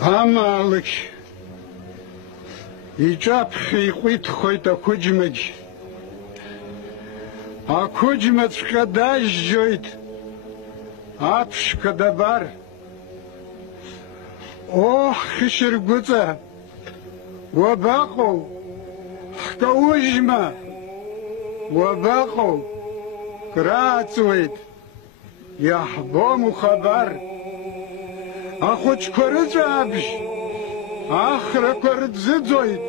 Амалык иҿаԥхьа иҟәиҭхоит ақәыџьмаџь. Ақәыџьмаҵәҟьа дажьжьоит аԥшқа дабар. Ох, Хьышьыргәыҵа, уабаҟоу? Ҳкаужьма, уабаҟоу? Крааҵуеит, иаҳбом ухабар. Ахәыҷқәа рыҵәаабжь ахрақәа рӡыӡоит.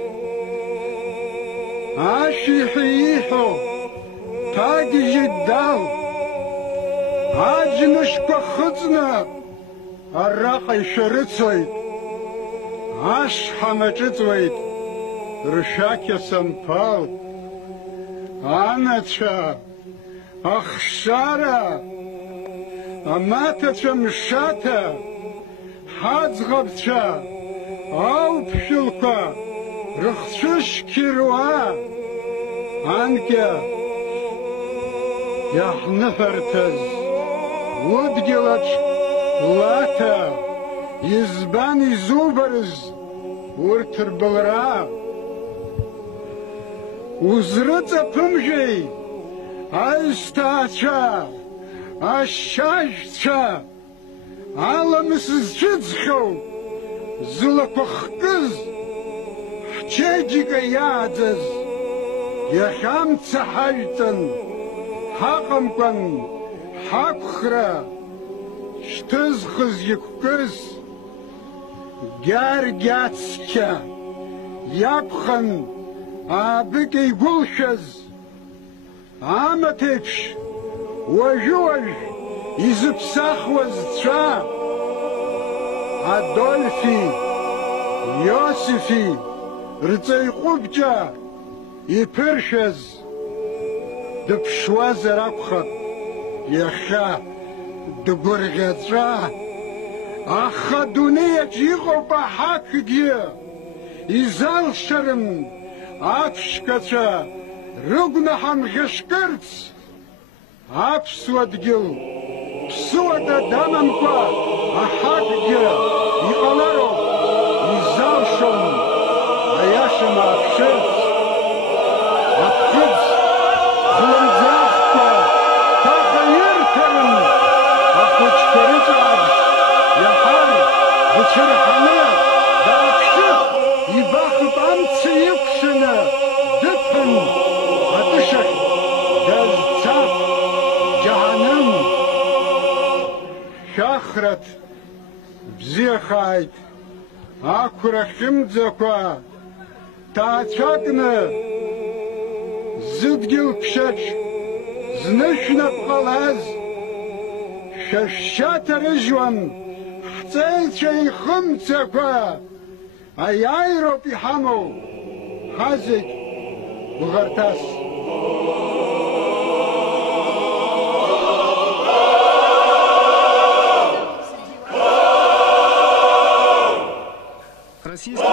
Ашәиҳәа ииҳәо ҭагьежьит дал. Аџьнышқәа хыҵны араҟа ишәарыцоит. Ашҳам аҿыҵуеит ршәақьа самԥал. Анацәа, ахшара, амаҭацәа мшаҭа, ҳаӡӷабцәа, ауԥшәылқәа рыхцәы шьқьыруа, анкьа иаҳныҳәарҭаз удгьылаҿ лаҭа, избан изубарыз урҭ рбылра. Узрыҵаԥымжәеи аҩсҭаацәа, ашьажьцәа, аламыс зцәыӡхьоу, зылақәа хкыз, ҳчеиџьыка иааӡаз, иахьамца ҳажәҵан, ҳаҟамкәан ҳақәхра, шьҭызхыз иқәкыз, гьаргьацқьа иакәхан аабыкьа игәылшәаз, амаҭеиԥш уажәы-уажә изыԥсахуаз цәа, Адольфи, Иосифи рҵаҩҟәыбҷа иԥыршәаз, дыԥшуазар акәхап иахьа дгәырӷьаҵәа. Аха адунеиаҿ иҟоуп аҳақгьы, изалшарым аԥшқацәа рыгәнаҳа мӷьашкырц. Аԥсуа дгьыл ԥсыуада дамамкәа аҳақгьы иҟалароуп, изалшом аиаша мааԥшырц. Аԥхыӡ хлымӡаахқәа ҭаха ирҭарым, ахәыҷқәа рыҵаабжь иаҳар дцәырҳаны дааԥшып, ибахып амца иқәшаны дыԥан атышахь дазцап џьаҳаным. Шәахрат бзиахааит, ақәра хьымӡақәа ҭаацәакны, зыдгьыл ԥшьаҿ знышәнап ҟалаз, шәа шәшьаҭарыжьуам ҳҵеицәа ихымцақәа. Аиааироуп иҳамоу ҳазегь гәыӷырҭас. Российский